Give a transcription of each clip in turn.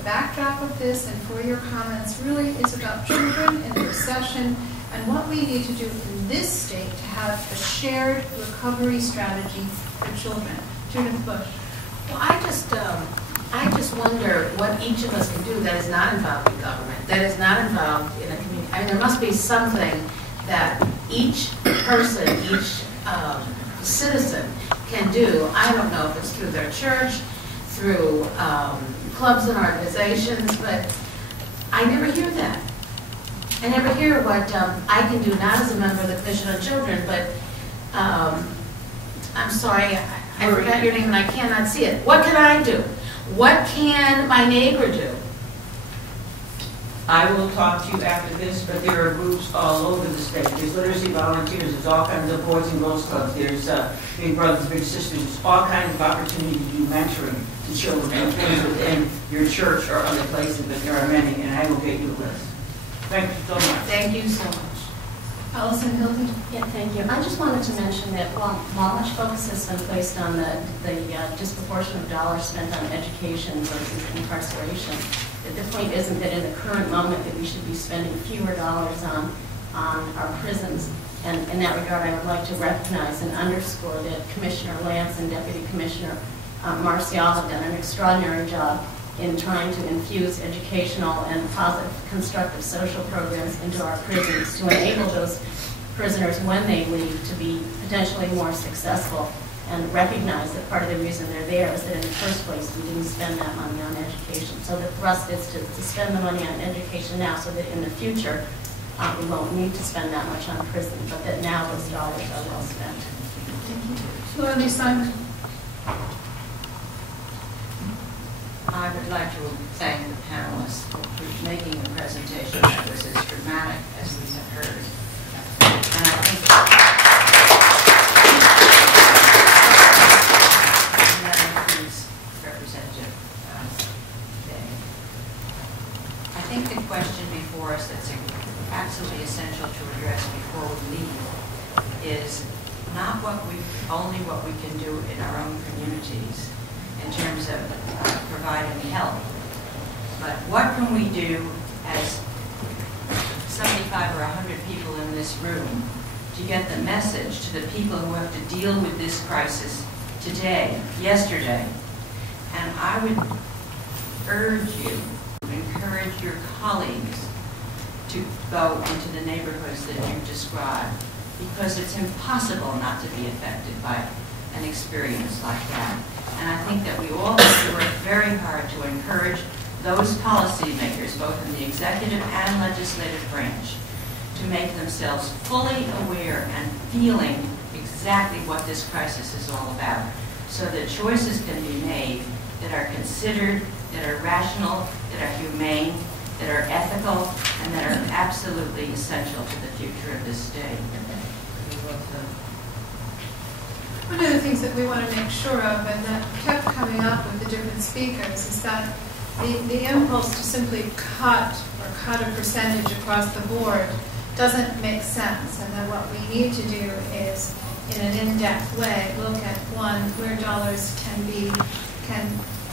The backdrop of this and for your comments really is about children in the recession and what we need to do in this state to have a shared recovery strategy for children. Judith Bush. Well, I just wonder what each of us can do that is not involved in government, that is not involved in a community. I mean, there must be something that each person, each citizen can do. I don't know if it's through their church, through clubs and organizations, but I never hear that. I never hear what I can do, not as a member of the Commission on Children, but I'm sorry, I forgot your name and I cannot see it. What can I do? What can my neighbor do? I will talk to you after this, but there are groups all over the state. There's literacy volunteers, there's all kinds of boys and girls clubs, there's big brothers, big sisters, there's all kinds of opportunity to do mentoring to children and things within your church or other places, but there are many, and I will get you a list. Thank you so much. Thank you so much. Allison Hilton. Yeah, thank you. I just wanted to mention that while much focus has been placed on the disproportionate dollars spent on education versus incarceration, that the point isn't that in the current moment that we should be spending fewer dollars on our prisons. And in that regard, I would like to recognize and underscore that Commissioner Lance and Deputy Commissioner Marcial have done an extraordinary job in trying to infuse educational and positive, constructive social programs into our prisons to enable those prisoners, when they leave, to be potentially more successful, and recognize that part of the reason they're there is that in the first place we didn't spend that money on education. So the thrust is to spend the money on education now so that in the future we won't need to spend that much on prison, but that now those dollars are well spent. Thank you. Laurie Simon. I would like to thank the panelists for making a presentation that was as dramatic as we have heard. And I think that includes Representative Day. I think the question before us that's absolutely essential to address before we leave is not only what we can do in our own communities in terms of providing help, but what can we do as 75 or 100 people in this room to get the message to the people who have to deal with this crisis today, yesterday. And I would urge you, encourage your colleagues to go into the neighborhoods that you've described, because it's impossible not to be affected by an experience like that. And I think that we all have to work very hard to encourage those policymakers, both in the executive and legislative branch, to make themselves fully aware and feeling exactly what this crisis is all about, so that choices can be made that are considered, that are rational, that are humane, that are ethical, and that are absolutely essential to the future of this state. One of the things that we want to make sure of, and that kept coming up with the different speakers, is that the impulse to simply cut a percentage across the board doesn't make sense, and that what we need to do is, in an in-depth way, look at, one, where dollars can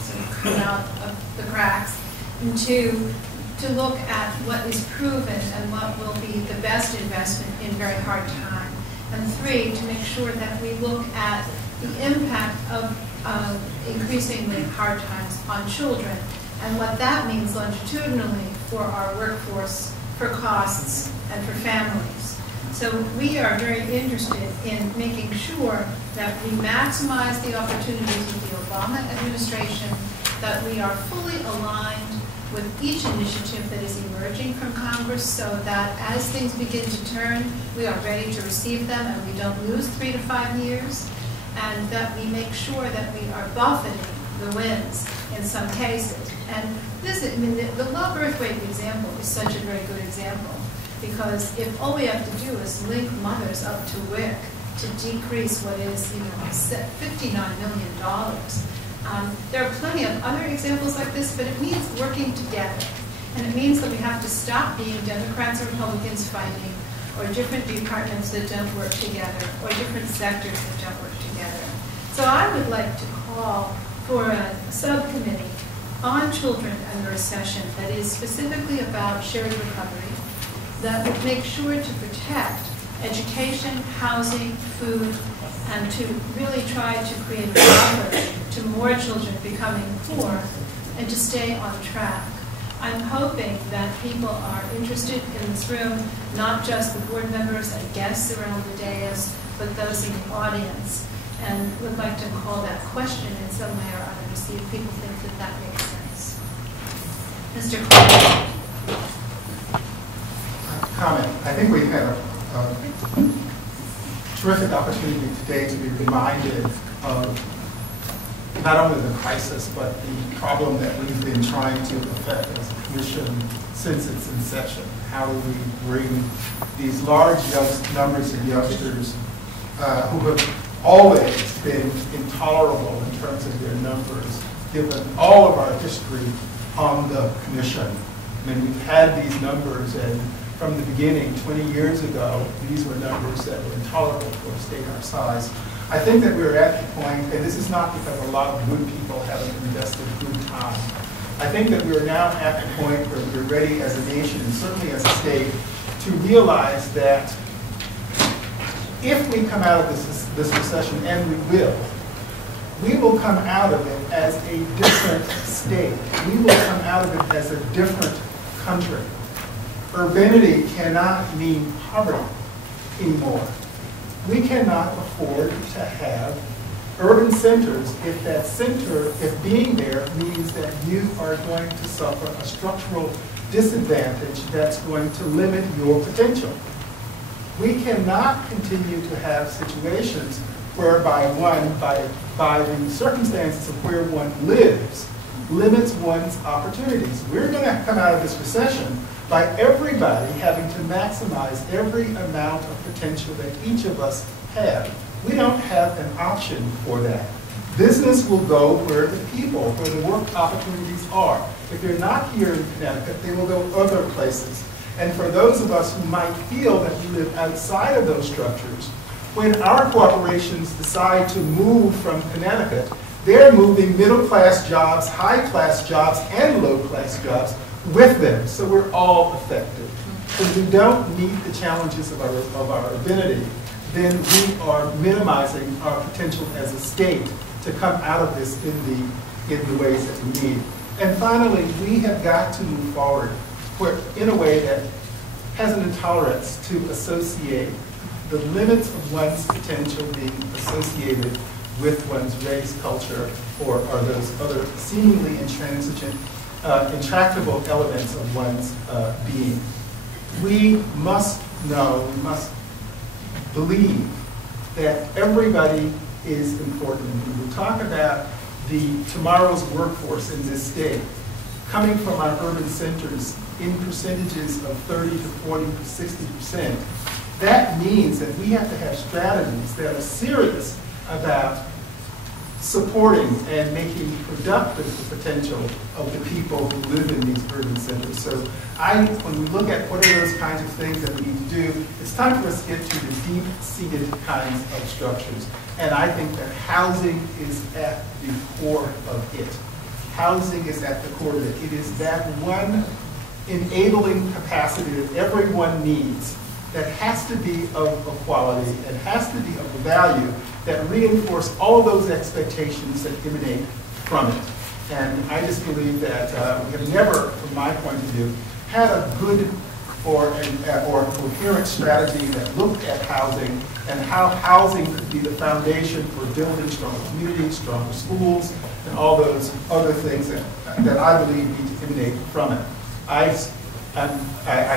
sort of come out of the cracks, and two, to look at what is proven and what will be the best investment in very hard times. And three, to make sure that we look at the impact of increasingly hard times on children and what that means longitudinally for our workforce, for costs, and for families. So we are very interested in making sure that we maximize the opportunities of the Obama administration, that we are fully aligned with each initiative that is emerging from Congress, so that as things begin to turn, we are ready to receive them and we don't lose 3 to 5 years, and that we make sure that we are buffeting the winds in some cases. And this, I mean, the Love Earth Wave example is such a very good example, because if all we have to do is link mothers up to WIC to decrease what is, $59 million. There are plenty of other examples like this, but it means working together. And it means that we have to stop being Democrats and Republicans fighting, or different departments that don't work together, or different sectors that don't work together. So I would like to call for a subcommittee on children under a session that is specifically about shared recovery, that would make sure to protect education, housing, food, and to really try to create a buffer to more children becoming poor and to stay on track. I'm hoping that people are interested in this room, not just the board members and guests around the dais, but those in the audience, and would like to call that question in some way or other to see if people think that that makes sense. Mr. Clark. Comment. I think we had a terrific opportunity today to be reminded of not only the crisis, but the problem that we've been trying to affect as a commission since its inception. How do we bring these large numbers of youngsters who have always been intolerable in terms of their numbers, given all of our history on the commission. I mean, we've had these numbers, and from the beginning, 20 years ago, these were numbers that were intolerable for a state our size. I think that we're at the point, and this is not because a lot of good people haven't invested good time. I think that we're now at the point where we're ready as a nation, and certainly as a state, to realize that if we come out of this recession, and we will come out of it as a different state. We will come out of it as a different country. Urbanity cannot mean poverty anymore. We cannot afford to have urban centers if being there means that you are going to suffer a structural disadvantage that's going to limit your potential. We cannot continue to have situations whereby by the circumstances of where one lives, limits one's opportunities. We're going to come out of this recession by everybody having to maximize every amount of potential that each of us have. We don't have an option for that. Business will go where the people, where the work opportunities are. If they're not here in Connecticut, they will go other places. And for those of us who might feel that we live outside of those structures, when our corporations decide to move from Connecticut, they're moving middle-class jobs, high-class jobs, and low-class jobs with them. So we're all affected. If we don't meet the challenges of our urbanity, then we are minimizing our potential as a state to come out of this in the ways that we need. And finally, we have got to move forward in a way that has an intolerance to associate the limits of one's potential being associated with one's race, culture, or those other seemingly intransigent, intractable elements of one's being. We must know, we must believe that everybody is important. When we talk about tomorrow's workforce in this state, coming from our urban centers in percentages of 30 to 40 to 60%, that means that we have to have strategies that are serious about supporting and making productive the potential of the people who live in these urban centers. So when we look at what are those kinds of things that we need to do, it's time for us to get to the deep-seated kinds of structures. And I think that housing is at the core of it. Housing is at the core of it. It is that one enabling capacity that everyone needs that has to be of quality and has to be of the value that reinforce all of those expectations that emanate from it. And I just believe that we have never, from my point of view, had a good or coherent strategy that looked at housing and how housing could be the foundation for building stronger communities, stronger schools, and all those other things that I believe need to emanate from it. I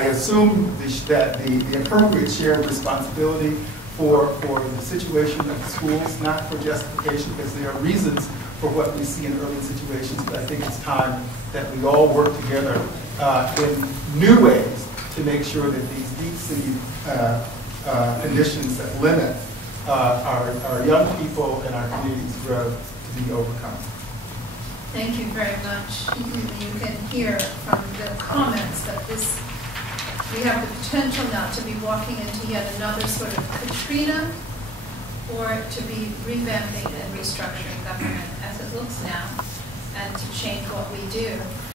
assume that the appropriate shared responsibility for the situation of the schools, not for justification, because there are reasons for what we see in urban situations, but I think it's time that we all work together in new ways to make sure that these deep-seated conditions that limit our young people and our communities' growth to be overcome. Thank you very much. You can hear from the comments that we have the potential now to be walking into yet another sort of Katrina, or to be revamping and restructuring government as it looks now. and to change what we do.